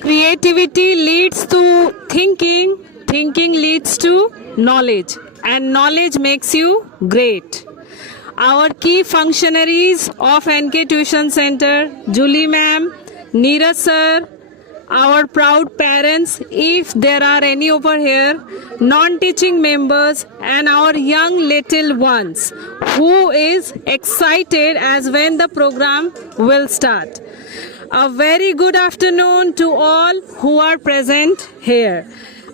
Creativity leads to thinking, thinking leads to knowledge, and knowledge makes you great. Our key functionaries of NK Tuition Center, Julie ma'am, Neeraj sir, our proud parents, if there are any over here, non-teaching members, and our young little ones who is excited as when the program will start. A very good afternoon to all who are present here.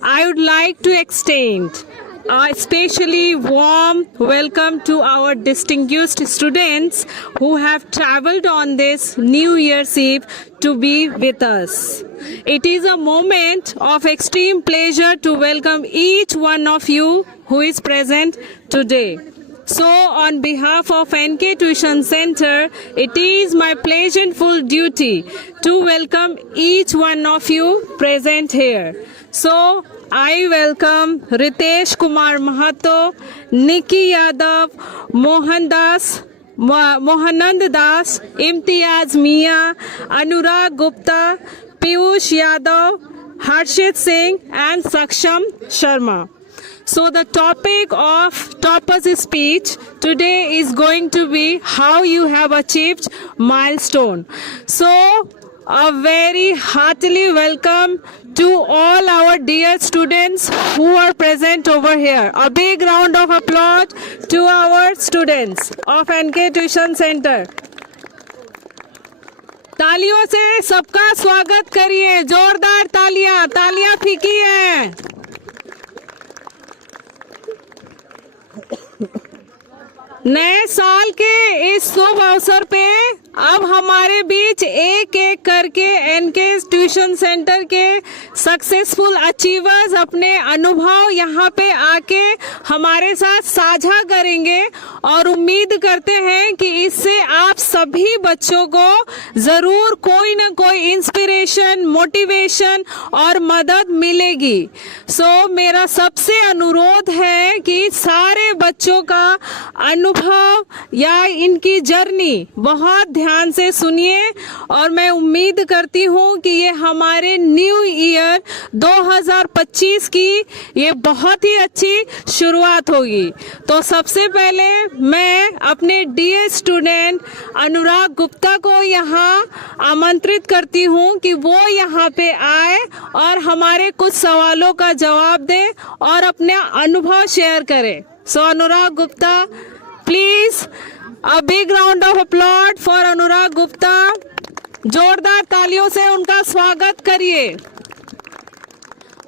I would like to extend a especially warm welcome to our distinguished students who have traveled on this New Year's Eve to be with us. It is a moment of extreme pleasure to welcome each one of you who is present today. So, on behalf of NK Tuition Center, it is my pleasureful duty to welcome each one of you present here. So, I welcome Ritesh Kumar Mahato, Nikki Yadav, Mohanand Das, Imtiaz Mia, Anurag Gupta, Piyush Yadav, Harshit Singh, and Saksham Sharma. So the topic of topper's speech today is going to be how you have achieved milestone. So a very heartily welcome to all our dear students who are present over here. A big round of applause to our students of NK Tuition Center. तालियों से सबका स्वागत करिए, जोरदार तालियां, तालियां फीकी हैं। नए साल के इस शुभ अवसर पे अब हमारे बीच एक एक करके एनके ट्यूशन सेंटर के सक्सेसफुल अचीवर्स अपने अनुभव यहाँ पे आके हमारे साथ साझा करेंगे और उम्मीद करते हैं कि इससे आप सभी बच्चों को जरूर कोई ना कोई इंस्पिरेशन, मोटिवेशन और मदद मिलेगी। सो मेरा सबसे अनुरोध है कि सारे बच्चों का अनुभव या इनकी जर्नी बहुत ध्यान से सुनिए और मैं उम्मीद करती हूँ कि ये हमारे न्यू ईयर 2025 की ये बहुत ही अच्छी शुरुआत होगी। तो सबसे पहले मैं अपने डियर स्टूडेंट अनुराग गुप्ता को यहाँ आमंत्रित करती हूँ कि वो यहाँ पे आए और हमारे कुछ सवालों का जवाब दे और अपने अनुभव शेयर करें। So Anurag Gupta, please a big round of applause for Anurag Gupta. जोरदार तालियों से उनका स्वागत करिए।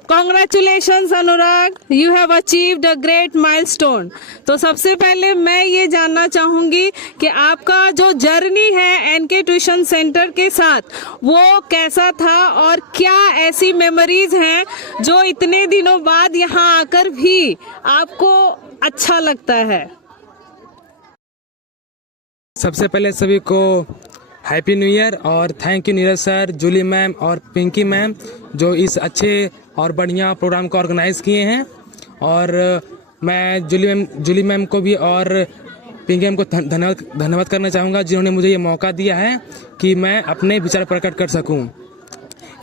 Congratulations Anurag, you have achieved a great milestone. तो सबसे पहले मैं ये जानना चाहूंगी कि आपका जो जर्नी है एनके ट्यूशन सेंटर के साथ वो कैसा था और क्या ऐसी मेमोरीज हैं जो इतने दिनों बाद यहाँ आकर भी आपको अच्छा लगता है। सबसे पहले सभी को हैप्पी न्यू ईयर और thank you Neeraj sir, Julie ma'am और पिंकी मैम जो इस अच्छे और बढ़िया प्रोग्राम को ऑर्गेनाइज़ किए हैं। और मैं जूली मैम को भी और पिंकी मैम को धन्यवाद करना चाहूँगा जिन्होंने मुझे ये मौका दिया है कि मैं अपने विचार प्रकट कर सकूँ।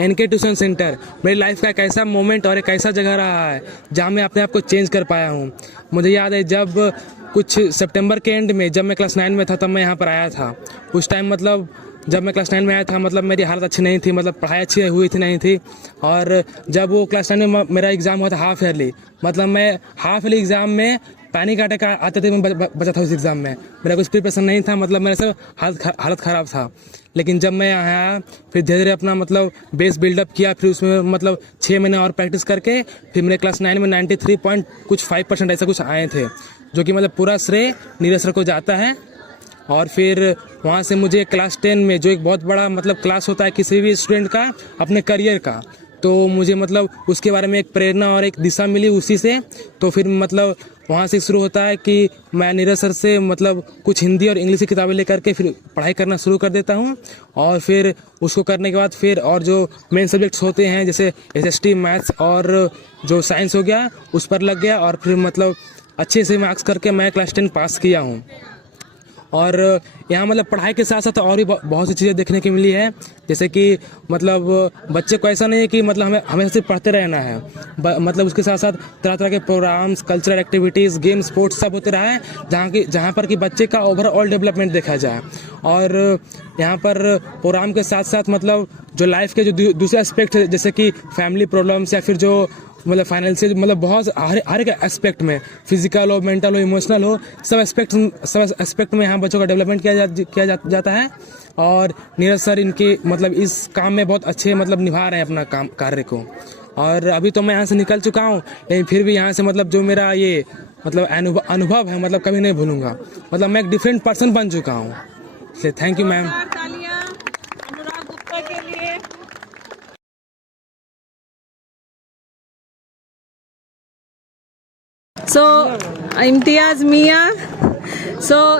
एनके ट्यूशन सेंटर मेरी लाइफ का एक ऐसा मोमेंट और एक ऐसा जगह रहा है जहाँ मैं अपने आप को चेंज कर पाया हूँ। मुझे याद है जब कुछ सितंबर के एंड में जब मैं क्लास 9 में था तब मैं यहाँ पर आया था। उस टाइम मतलब जब मैं क्लास 9 में आया था मतलब मेरी हालत अच्छी नहीं थी, मतलब पढ़ाई अच्छी हुई थी नहीं थी। और जब वो क्लास 9 में मेरा एग्ज़ाम हुआ था हाफ ईयरली, मतलब मैं हाफ ईयरली एग्ज़ाम में पानी काटे का आते थे, मैं बचा था उस एग्ज़ाम में। मेरा कुछ प्रिपरेशन नहीं था, मतलब मेरा सब हालत ख़राब था। लेकिन जब मैं यहाँ आया फिर धीरे धीरे अपना मतलब बेस बिल्डअप किया, फिर उसमें मतलब 6 महीने और प्रैक्टिस करके फिर मेरे क्लास 9 में 93.5% ऐसा कुछ आए थे, जो कि मतलब पूरा श्रेय नीरज सर को जाता है। और फिर वहाँ से मुझे क्लास 10 में जो एक बहुत बड़ा मतलब क्लास होता है किसी भी स्टूडेंट का अपने करियर का, तो मुझे मतलब उसके बारे में एक प्रेरणा और एक दिशा मिली उसी से। तो फिर मतलब वहाँ से शुरू होता है कि मैं नीरज सर से मतलब कुछ हिंदी और इंग्लिश की किताबें लेकर के फिर पढ़ाई करना शुरू कर देता हूँ। और फिर उसको करने के बाद फिर और जो मेन सब्जेक्ट्स होते हैं जैसे SST, मैथ्स और जो साइंस हो गया उस पर लग गया और फिर मतलब अच्छे से मार्क्स करके मैं क्लास 10 पास किया हूँ। और यहाँ मतलब पढ़ाई के साथ साथ और भी बहुत सी चीज़ें देखने की मिली है, जैसे कि मतलब बच्चे को ऐसा नहीं है कि मतलब हमें सिर्फ पढ़ते रहना है, मतलब उसके साथ साथ तरह तरह के programmes, cultural activities, game, sports सब होते रहा है, जहाँ पर कि बच्चे का ओवरऑल डेवलपमेंट देखा जाए। और यहाँ पर प्रोग्राम के साथ साथ मतलब जो लाइफ के जो दूसरे एस्पेक्ट है, जैसे कि फैमिली प्रॉब्लम्स या फिर जो मतलब फाइनेंशियल, मतलब बहुत हर एक एस्पेक्ट में, फिजिकल हो, मेंटल हो, इमोशनल हो, सब एस्पेक्ट में यहाँ बच्चों का डेवलपमेंट किया जाता है। और नीरज सर इनके मतलब इस काम में बहुत अच्छे मतलब निभा रहे हैं अपना कार्य को। और अभी तो मैं यहाँ से निकल चुका हूँ, लेकिन फिर भी यहाँ से मतलब जो मेरा ये मतलब अनुभव है, मतलब कभी नहीं भूलूंगा। मतलब मैं एक डिफरेंट पर्सन बन चुका हूँ। Thank you ma'am. तालियां अनुराग गुप्ता के लिए। इम्तियाज मियाँ।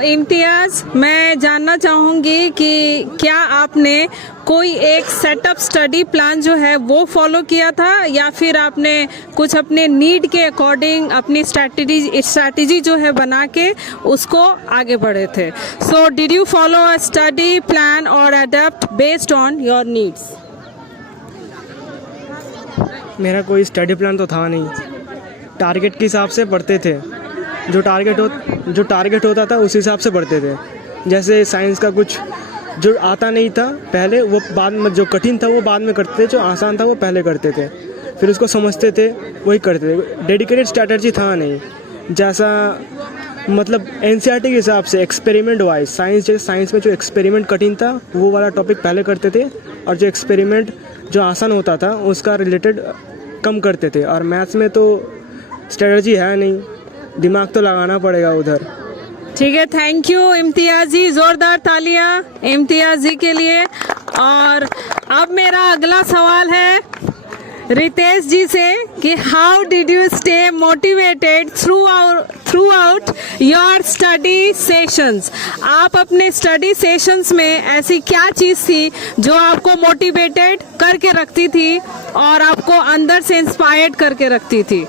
इम्तियाज, मैं जानना चाहूँगी कि क्या आपने कोई एक सेटअप स्टडी प्लान जो है वो फॉलो किया था, या फिर आपने कुछ अपने नीड के अकॉर्डिंग अपनी स्ट्रैटेजी जो है बना के उसको आगे बढ़े थे? So did you follow a study plan और adapt based on your needs? मेरा कोई स्टडी प्लान तो था नहीं, टारगेट के हिसाब से पढ़ते थे। जो टारगेट होता था उस हिसाब से पढ़ते थे। जैसे साइंस का कुछ जो आता नहीं था पहले, वो बाद में, जो कठिन था वो बाद में करते थे, जो आसान था वो पहले करते थे, फिर उसको समझते थे वही करते थे। डेडिकेटेड स्ट्रैटेजी था नहीं। जैसा मतलब एनसीईआरटी के हिसाब से एक्सपेरिमेंट वाइज साइंस में जो एक्सपेरिमेंट कठिन था वो वाला टॉपिक पहले करते थे, और जो एक्सपेरिमेंट जो आसान होता था उसका रिलेटेड कम करते थे। और मैथ्स में तो स्ट्रेटजी है नहीं, दिमाग तो लगाना पड़ेगा उधर। ठीक है, थैंक यू इम्तियाज जी। जोरदार तालियां इम्तियाज जी के लिए। और अब मेरा अगला सवाल है रितेश जी से कि how did you stay motivated through out your study sessions? आप अपने स्टडी सेशंस में ऐसी क्या चीज़ थी जो आपको मोटिवेटेड करके रखती थी और आपको अंदर से इंस्पायर्ड करके रखती थी?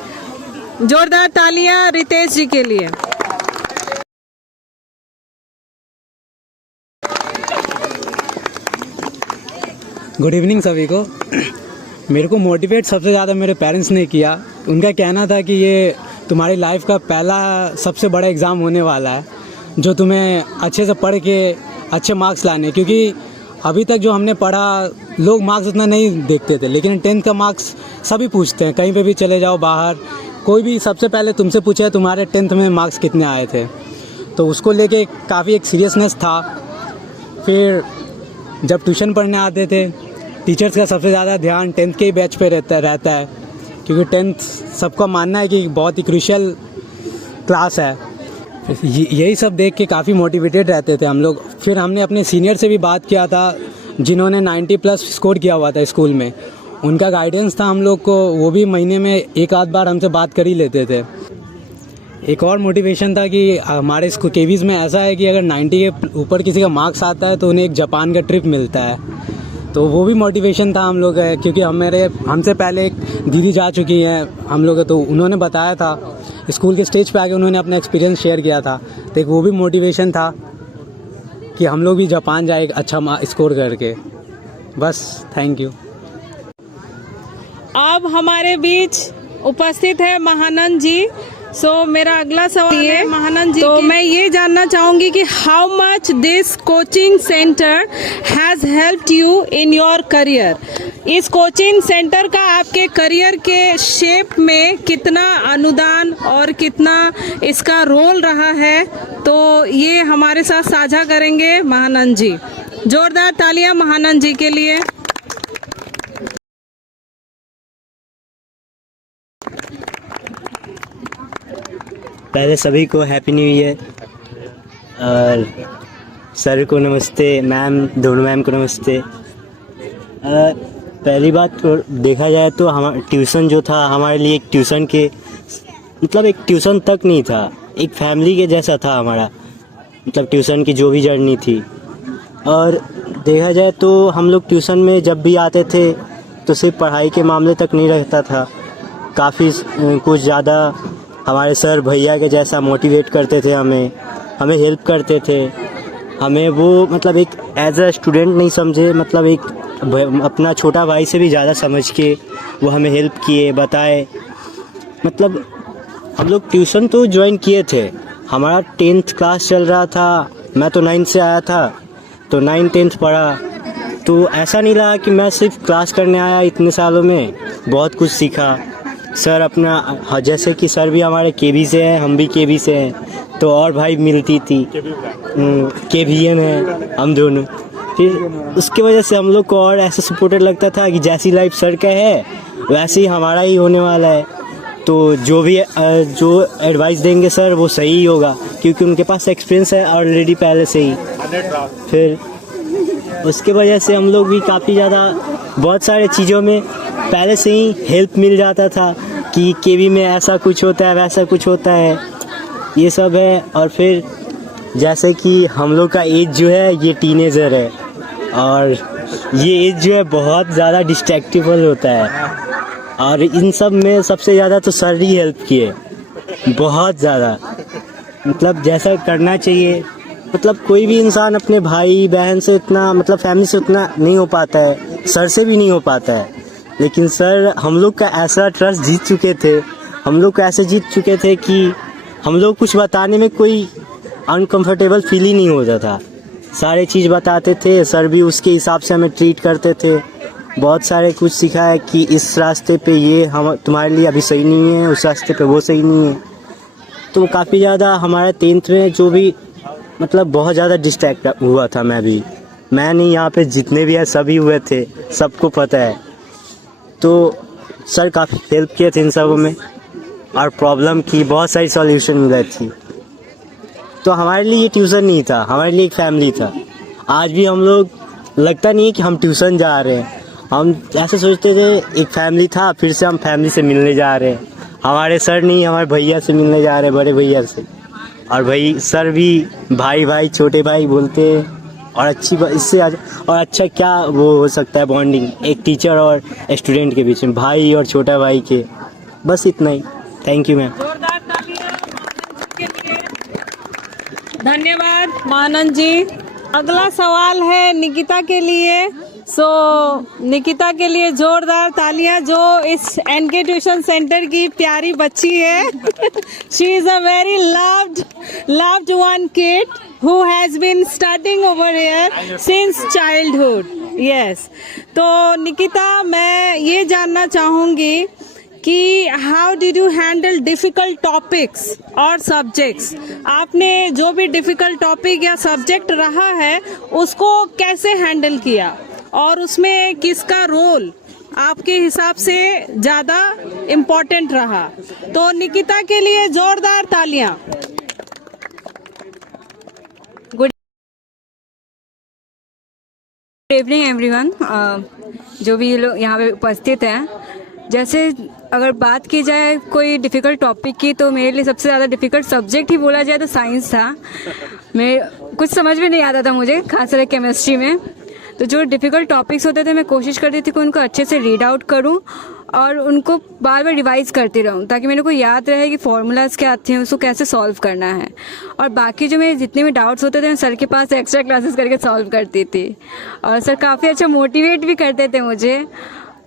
जोरदार तालियां रितेश जी के लिए। गुड इवनिंग सभी को। मेरे को मोटिवेट सबसे ज़्यादा मेरे पेरेंट्स ने किया। उनका कहना था कि ये तुम्हारी लाइफ का पहला सबसे बड़ा एग्ज़ाम होने वाला है, जो तुम्हें अच्छे से पढ़ के अच्छे मार्क्स लाने। क्योंकि अभी तक जो हमने पढ़ा, लोग मार्क्स उतना नहीं देखते थे, लेकिन 10th का मार्क्स सभी पूछते हैं। कहीं पे भी चले जाओ बाहर, कोई भी सबसे पहले तुमसे पूछे तुम्हारे 10th में मार्क्स कितने आए थे। तो उसको लेके काफ़ी एक सीरियसनेस था। फिर जब ट्यूशन पढ़ने आते थे, टीचर्स का सबसे ज़्यादा ध्यान 10th के ही बैच पे रहता है, क्योंकि 10th सबका मानना है कि बहुत ही क्रूशियल क्लास है। यही सब देख के काफ़ी मोटिवेटेड रहते थे हम लोग। फिर हमने अपने सीनियर से भी बात किया था, जिन्होंने 90+ स्कोर किया हुआ था स्कूल में। उनका गाइडेंस था हम लोग को, वो भी महीने में एक आध बार हमसे बात कर ही लेते थे। एक और मोटिवेशन था कि हमारे स्कूल केवीज़ में ऐसा है कि अगर 90 के ऊपर किसी का मार्क्स आता है तो उन्हें एक जापान का ट्रिप मिलता है। तो वो भी मोटिवेशन था हम लोग का, क्योंकि हमसे पहले एक दीदी जा चुकी हैं हम लोग, तो उन्होंने बताया था, स्कूल के स्टेज पे आके उन्होंने अपना एक्सपीरियंस शेयर किया था। तो एक वो भी मोटिवेशन था कि हम लोग भी जापान जाए अच्छा स्कोर करके। बस, थैंक यू। अब हमारे बीच उपस्थित है महानंद जी। मेरा अगला सवाल है महानंद जी, तो मैं ये जानना चाहूंगी कि how much this coaching centre has helped you in your career? इस कोचिंग सेंटर का आपके करियर के शेप में कितना अनुदान और कितना इसका रोल रहा है, तो ये हमारे साथ साझा करेंगे महानंद जी। जोरदार तालियां महानंद जी के लिए। पहले सभी को हैप्पी न्यू ईयर, और सर को नमस्ते, दोनों मैम को नमस्ते। पहली बात तो देखा जाए तो हमारा ट्यूशन जो था हमारे लिए एक ट्यूशन के मतलब एक ट्यूशन तक नहीं था, एक फैमिली के जैसा था हमारा, मतलब ट्यूशन की जो भी जर्नी थी। और देखा जाए तो हम लोग ट्यूशन में जब भी आते थे तो सिर्फ पढ़ाई के मामले तक नहीं रहता था, काफ़ी कुछ ज़्यादा हमारे सर भैया के जैसा मोटिवेट करते थे, हमें हेल्प करते थे। हमें वो मतलब एक एज अ स्टूडेंट नहीं समझे, मतलब एक अपना छोटा भाई से भी ज़्यादा समझ के वो हमें हेल्प किए, बताए। मतलब हम लोग ट्यूशन तो ज्वाइन किए थे, हमारा 10th क्लास चल रहा था, मैं तो 9 से आया था, तो 9 10th पढ़ा। तो ऐसा नहीं लगा कि मैं सिर्फ क्लास करने आया, इतने सालों में बहुत कुछ सीखा। सर अपना जैसे कि सर भी हमारे केबी से हैं, हम भी केबी से हैं, तो और भाई मिलती थी, केबीएन है हम दोनों। फिर उसकी वजह से हम लोग को और ऐसा सपोर्टेड लगता था कि जैसी लाइफ सर का है वैसे ही हमारा ही होने वाला है। तो जो एडवाइस देंगे सर वो सही ही होगा, क्योंकि उनके पास एक्सपीरियंस है ऑलरेडी पहले से ही। फिर उसके वजह से हम लोग भी काफ़ी ज़्यादा बहुत सारे चीज़ों में पहले से ही हेल्प मिल जाता था कि केवी में ऐसा कुछ होता है, वैसा कुछ होता है, ये सब है। और फिर जैसे कि हम लोग का एज जो है ये टीनेजर है, और ये एज जो है बहुत ज़्यादा डिस्ट्रैक्टिबल होता है, और इन सब में सबसे ज़्यादा तो सर ही हेल्प किए, बहुत ज़्यादा। मतलब जैसा करना चाहिए, मतलब कोई भी इंसान अपने भाई बहन से इतना, मतलब फैमिली से उतना नहीं हो पाता है, सर से भी नहीं हो पाता है। लेकिन सर हम लोग का ऐसा ट्रस्ट जीत चुके थे, हम लोग को ऐसे जीत चुके थे कि हम लोग कुछ बताने में कोई अनकंफर्टेबल फील ही नहीं होता था। सारे चीज़ बताते थे, सर भी उसके हिसाब से हमें ट्रीट करते थे। बहुत सारे कुछ सिखा है कि इस रास्ते पे ये हम तुम्हारे लिए अभी सही नहीं है, उस रास्ते पे वो सही नहीं है। तो काफ़ी ज़्यादा हमारे 10th में जो भी मतलब बहुत ज़्यादा डिस्ट्रैक्ट हुआ था। मैं नहीं, यहाँ पे जितने भी है सभी हुए थे, सबको पता है। तो सर काफ़ी हेल्प किए थे इन सबों में, और प्रॉब्लम की बहुत सारी सॉल्यूशन मिली थी। तो हमारे लिए ये ट्यूशन नहीं था, हमारे लिए एक फैमिली था। आज भी हम लोग लगता नहीं है कि हम ट्यूशन जा रहे हैं, हम ऐसे सोचते थे एक फैमिली था, फिर से हम फैमिली से मिलने जा रहे हैं। हमारे सर नहीं, हमारे भैया से मिलने जा रहे हैं, बड़े भैया से। और भाई सर भी भाई भाई छोटे भाई बोलते हैं। और अच्छी इससे और अच्छा क्या वो हो सकता है बॉन्डिंग एक टीचर और स्टूडेंट के बीच में, भाई और छोटा भाई के। बस इतना ही। Thank you ma'am. जोरदार तालियां के लिए। धन्यवाद मानंद जी। अगला सवाल है निकिता के लिए। निकिता के लिए जोरदार तालियां, जो इस एनके ट्यूशन सेंटर की प्यारी बच्ची है। She is a very loved one kid who has been studying over here since childhood. Yes. तो निकिता, मैं ये जानना चाहूंगी कि how did you handle difficult topics और सब्जेक्ट्स। आपने जो भी डिफिकल्ट टॉपिक या सब्जेक्ट रहा है उसको कैसे हैंडल किया, और उसमें किसका रोल आपके हिसाब से ज्यादा इम्पोर्टेंट रहा। तो निकिता के लिए जोरदार तालियां। Good evening everyone. जो भी लोग यहाँ पे उपस्थित हैं, जैसे अगर बात की जाए कोई डिफ़िकल्ट टॉपिक की, तो मेरे लिए सबसे ज़्यादा डिफ़िकल्ट सब्जेक्ट ही बोला जाए तो साइंस था। मैं कुछ समझ में नहीं आता था मुझे, खासकर केमिस्ट्री में। तो जो डिफ़िकल्ट टॉपिक्स होते थे मैं कोशिश करती थी कि उनको अच्छे से रीड आउट करूं और उनको बार बार रिवाइज करती रहूं, ताकि मेरे को याद रहे कि फॉर्मूलाज क्या थे, उसको कैसे सॉल्व करना है। और बाकी जो मेरे जितने भी डाउट्स होते थे मैं सर के पास एक्स्ट्रा क्लासेस करके सॉल्व करती थी, और सर काफ़ी अच्छा मोटिवेट भी करते थे मुझे।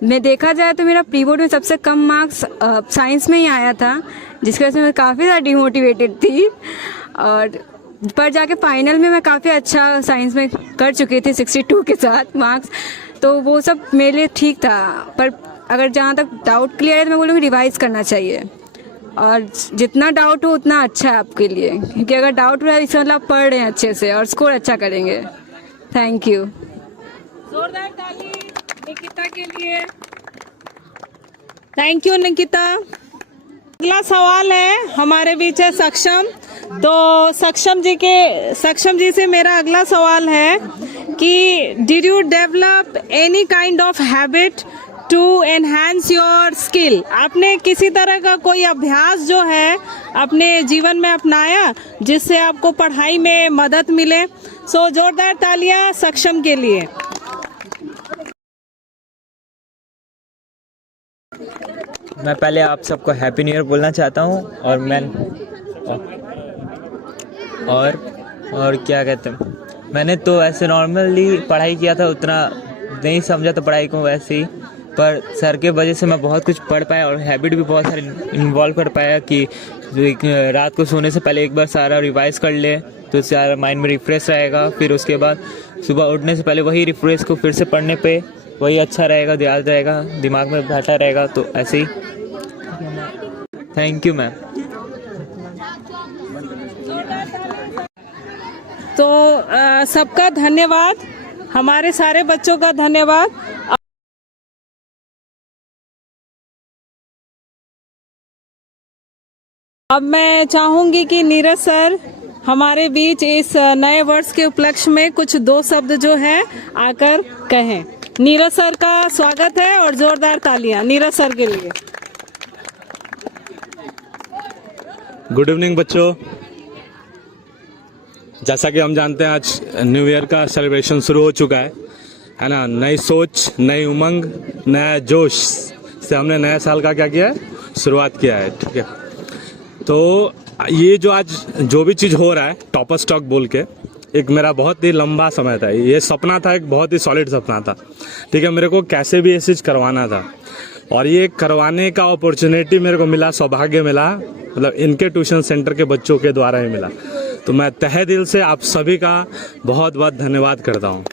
मैं देखा जाए तो मेरा प्री बोर्ड में सबसे कम मार्क्स साइंस में ही आया था, जिसकी वजह से मैं काफ़ी ज़्यादा डिमोटिवेटेड थी। और पर जाके फाइनल में मैं काफ़ी अच्छा साइंस में कर चुकी थी 62 के साथ मार्क्स, तो वो सब मेरे लिए ठीक था। पर अगर जहाँ तक डाउट क्लियर है तो मैं बोलूँगी रिवाइज करना चाहिए, और जितना डाउट हो उतना अच्छा है आपके लिए, क्योंकि अगर डाउट हो रहा है इसका मतलब आप पढ़ रहे हैं अच्छे से और स्कोर अच्छा करेंगे। Thank you. जोरदार ताली निकिता के लिए। Thank you Nikita. अगला सवाल है, हमारे बीच है सक्षम। तो सक्षम जी से मेरा अगला सवाल है कि did you develop any kind of habit to enhance your skill. आपने किसी तरह का कोई अभ्यास जो है अपने जीवन में अपनाया जिससे आपको पढ़ाई में मदद मिले। जोरदार तालियां सक्षम के लिए। मैं पहले आप सबको हैप्पी न्यू ईयर बोलना चाहता हूँ, और मैं और क्या कहते हैं, मैंने तो ऐसे नॉर्मली पढ़ाई किया था, उतना नहीं समझा तो पढ़ाई को वैसे ही, पर सर के वजह से मैं बहुत कुछ पढ़ पाया और हैबिट भी बहुत सारे इन्वॉल्व कर पाया कि रात को सोने से पहले एक बार सारा रिवाइज कर ले तो सारा माइंड में रिफ्रेश रहेगा, फिर उसके बाद सुबह उठने से पहले वही रिफ्रेश को फिर से पढ़ने पे वही अच्छा रहेगा, याद रहेगा, दिमाग में बैठा रहेगा। तो ऐसे ही थैंक यू मैम। तो सबका धन्यवाद, हमारे सारे बच्चों का धन्यवाद। अब मैं चाहूंगी कि नीरज सर हमारे बीच इस नए वर्ष के उपलक्ष्य में कुछ 2 शब्द जो है आकर कहें। नीरज सर का स्वागत है और जोरदार तालियां नीरज सर के लिए। गुड इवनिंग बच्चों। जैसा कि हम जानते हैं आज न्यू ईयर का सेलिब्रेशन शुरू हो चुका है ना। नई सोच, नई उमंग, नया जोश से हमने नए साल का क्या किया है, शुरुआत किया है। ठीक है, तो ये जो आज जो भी चीज़ हो रहा है टॉपर स्टॉक बोल के, एक मेरा बहुत ही लंबा समय था, ये सपना था, एक बहुत ही सॉलिड सपना था। ठीक है, मेरे को कैसे भी ये चीज़ करवाना था और ये करवाने का अपॉर्चुनिटी मेरे को मिला, सौभाग्य मिला, मतलब इनके ट्यूशन सेंटर के बच्चों के द्वारा ही मिला। तो मैं तहे दिल से आप सभी का बहुत बहुत धन्यवाद करता हूँ।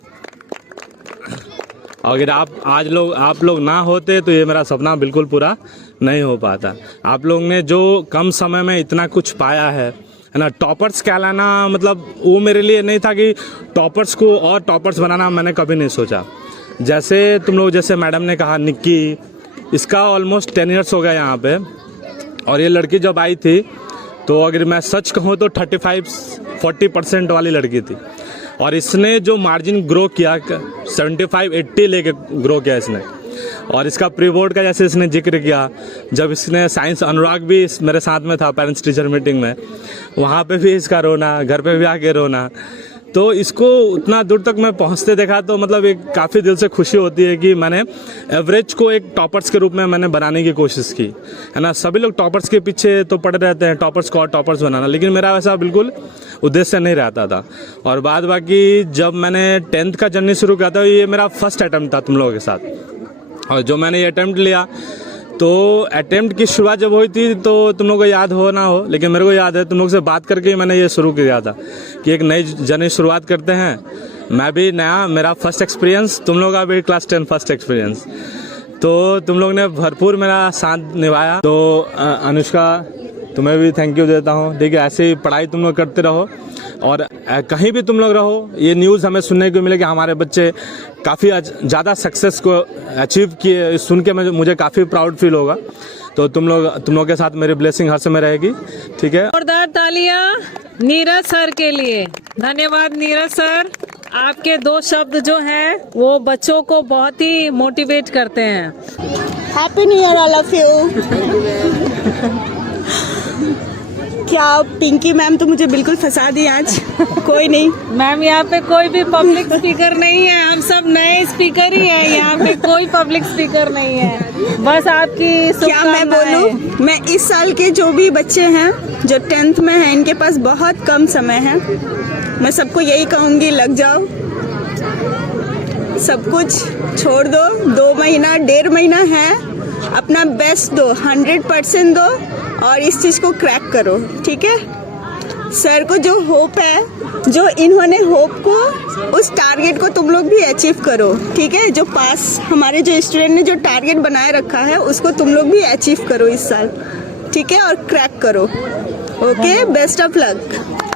अगर आप लोग ना होते तो ये मेरा सपना बिल्कुल पूरा नहीं हो पाता। आप लोग ने जो कम समय में इतना कुछ पाया है ना, टॉपर्स कहलाना, मतलब वो मेरे लिए नहीं था कि टॉपर्स को और टॉपर्स बनाना, मैंने कभी नहीं सोचा। जैसे तुम लोग, जैसे मैडम ने कहा निक्की, इसका ऑलमोस्ट 10 ईयर्स हो गया यहाँ पे, और ये लड़की जब आई थी तो अगर मैं सच कहूँ तो 35-40% वाली लड़की थी, और इसने जो मार्जिन ग्रो किया 75-80 लेके ग्रो किया इसने। और इसका प्री बोर्ड का जैसे इसने जिक्र किया, जब इसने साइंस, अनुराग भी मेरे साथ में था पेरेंट्स टीचर मीटिंग में, वहाँ पे भी इसका रोना, घर पे भी आके रोना। तो इसको उतना दूर तक मैं पहुँचते देखा तो मतलब एक काफ़ी दिल से खुशी होती है कि मैंने एवरेज को एक टॉपर्स के रूप में मैंने बनाने की कोशिश की, है ना। सभी लोग टॉपर्स के पीछे तो पड़े रहते हैं, टॉपर्स को और टॉपर्स बनाना, लेकिन मेरा वैसा बिल्कुल उद्देश्य नहीं रहता था। और बाद बाकी जब मैंने 10th का जर्नी शुरू किया था, ये मेरा फर्स्ट अटैम्प्ट था तुम लोगों के साथ, और जो मैंने ये अटैम्प्ट लिया, तो अटैम्प्ट की शुरुआत जब हुई थी तो तुम लोगों को याद हो ना हो, लेकिन मेरे को याद है तुम लोग से बात करके ही मैंने ये शुरू किया था कि एक नई जर्नी शुरुआत करते हैं। मैं भी नया, मेरा फर्स्ट एक्सपीरियंस, तुम लोग का भी क्लास 10 फर्स्ट एक्सपीरियंस, तो तुम लोग ने भरपूर मेरा साथ निभाया। तो अनुष्का, तुम्हें भी थैंक यू देता हूँ। ठीक है, ऐसे ही पढ़ाई तुम लोग करते रहो और कहीं भी तुम लोग रहो, ये न्यूज़ हमें सुनने को मिले कि हमारे बच्चे काफ़ी ज़्यादा सक्सेस को अचीव किए, सुन के मुझे काफ़ी प्राउड फील होगा। तो तुम लोग के साथ मेरी ब्लेसिंग हर समय रहेगी। ठीक है, जोरदार तालियां न्नीरज सर के लिए। धन्यवाद नीरज सर, आपके 2 शब्द जो हैं वो बच्चों को बहुत ही मोटिवेट करते हैं। Happy new year all of you. क्या पिंकी मैम तो मुझे बिल्कुल फंसा दी आज। कोई नहीं मैम, यहाँ पे कोई भी पब्लिक स्पीकर नहीं है, हम सब नए स्पीकर ही हैं, यहाँ पे कोई पब्लिक स्पीकर नहीं है, बस आपकी क्या मैं बोलूँ, मैं इस साल के जो भी बच्चे हैं जो 10th में हैं, इनके पास बहुत कम समय है। मैं सबको यही कहूँगी, लग जाओ, सब कुछ छोड़ दो, 2 महीना 1.5 महीना है, अपना बेस्ट दो, 100% दो और इस चीज़ को क्रैक करो। ठीक है, सर को जो होप है, जो इन्होंने होप को, उस टारगेट को तुम लोग भी अचीव करो। ठीक है, जो पास हमारे जो स्टूडेंट ने जो टारगेट बनाए रखा है उसको तुम लोग भी अचीव करो इस साल। ठीक है, और क्रैक करो। Okay, best of luck.